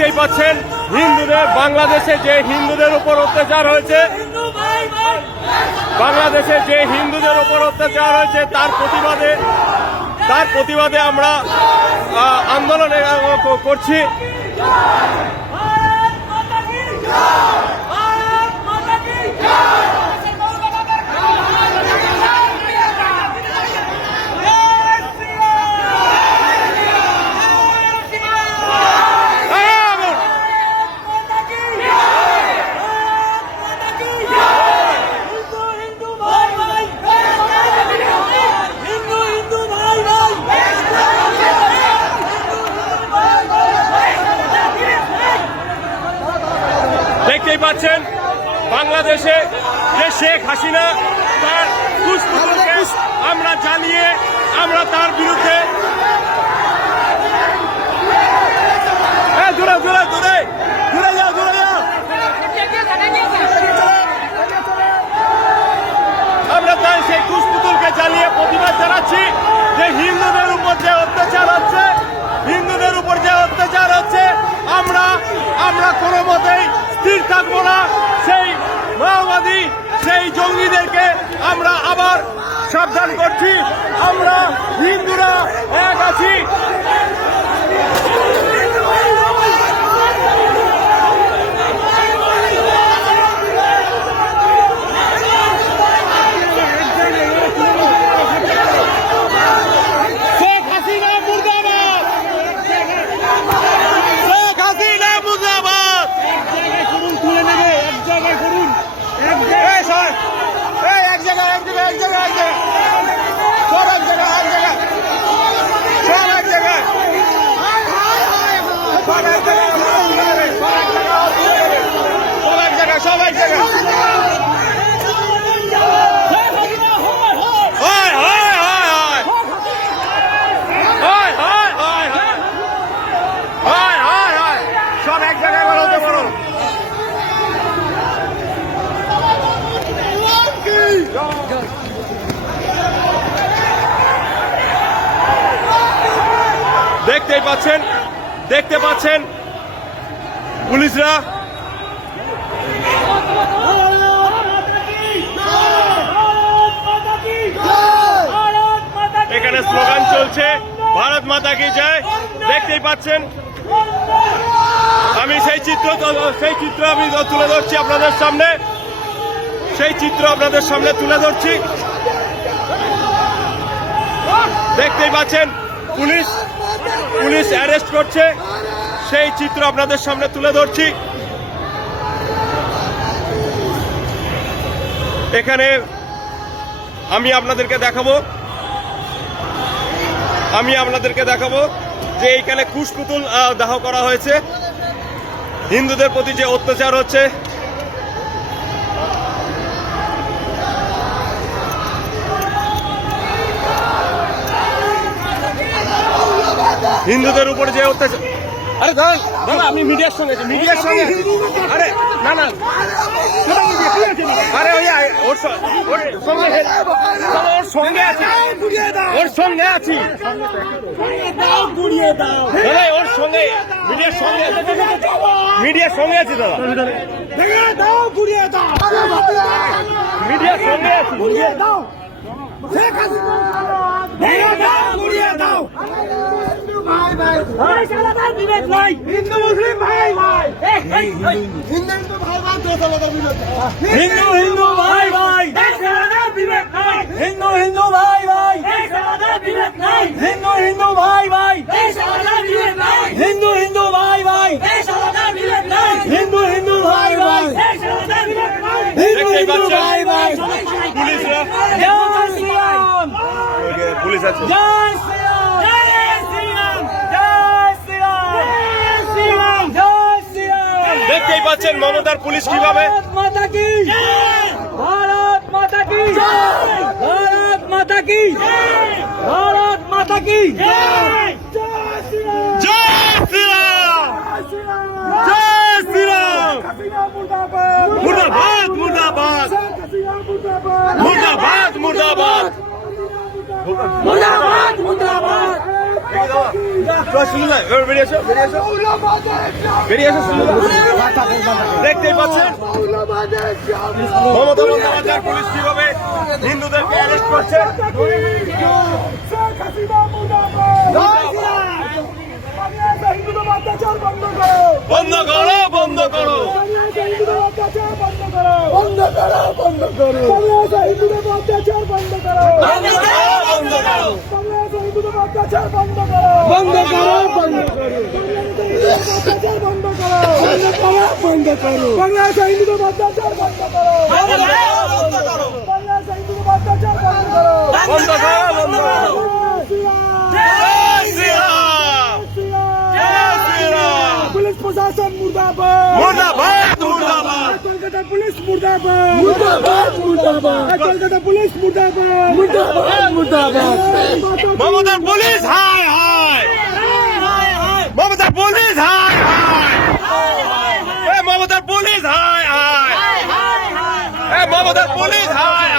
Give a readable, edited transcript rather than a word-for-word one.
দেখতেই পাচ্ছেন হিন্দুদের বাংলাদেশে যে হিন্দুদের উপর অত্যাচার হয়েছে, বাংলাদেশে যে হিন্দুদের উপর অত্যাচার হয়েছে তার প্রতিবাদে আমরা আন্দোলন করছি। দেখতেই পাচ্ছেন বাংলাদেশে যে শেখ হাসিনা তার কুশপুতুলকে আমরা জানিয়ে আমরা তার বিরুদ্ধে আমরা তাই সেই কুশপুতুলকে জ্বালিয়ে প্রতিবাদ জানাচ্ছি যে হিন্দুদের উপর যে অত্যাচার হচ্ছে আমরা কোনো মতেই স্থির থাকবো না। সেই মাওবাদী সেই জঙ্গিদেরকে আমরা আবার সাবধান করছি, আমরা হিন্দুরা এক আছি। দেখতে পাচ্ছেন পুলিশরা এখানে স্লোগান চলছে, ভারত মাতা কি জয়। দেখতেই পাচ্ছেন আমি সেই চিত্র আমি তুলে ধরছি আপনাদের সামনে, তুলে ধরছি। দেখতেই পাচ্ছেন পুলিশ অ্যারেস্ট করছে, সেই চিত্র আপনাদের সামনে তুলে ধরছি। এখানে আমি আপনাদেরকে দেখাবো যে এইখানে কুশপুতুল দাহ করা হয়েছে, হিন্দুদের প্রতি যে অত্যাচার হচ্ছে। হিন্দুদের উপর যে অত্যাচার, আরে দাদা আমি মিডিয়ার সঙ্গে আরে না আরে ওর সঙ্গে আছি ওর সঙ্গে মিডিয়ার সঙ্গে আছি দাদা, মিডিয়ার সঙ্গে আছি। হিন্দু মুসলিম ভাই ভাই, হিন্দু ভাই ভাই, হিন্দু ভাই ভাই, হিন্দু ভাই ভাই, হিন্দু ভাই ভাই, হিন্দু ভাই ভাই, ভাই ভাই। পুলিশ আছে, দেখতেই পাচ্ছেন মমতার পুলিশ কিভাবে। ভারত মাতা কি, ভারত মাতা কি, ভারত মাতা কি, জয় শ্রীরাম, জয় শ্রীরাম, মুর্দাবাদ মুর্দাবাদ, মুর্দাবাদ মুর্দাবাদ, মুর্দাবাদ মুর্দাবাদ, বেরিয়ে এসো, বেরিয়ে এসো, বেরিয়ে এসো। দেখতেই পাচ্ছেন মমতা বন্দ্যোপাধ্যায় পুলিশ কিভাবে হিন্দুদেরকে অ্যারেস্ট করছে। বন্ধ করো, বন্ধ করো, पुलिस प्रशासन मुर्दाबाद, मुर्दाबाद, मुर्दाबाद, कलकत्ता पुलिस मुर्दाबाद, मुर्दाबाद, मुर्दाबाद, कलकत्ता पुलिस मुर्दाबाद, मुर्दाबाद, मुर्दाबाद। ममता पुलिस हाय हाय, ममता पुलिस हाय हाय, ममता पुलिस हाय हाय, ममता पुलिस हाय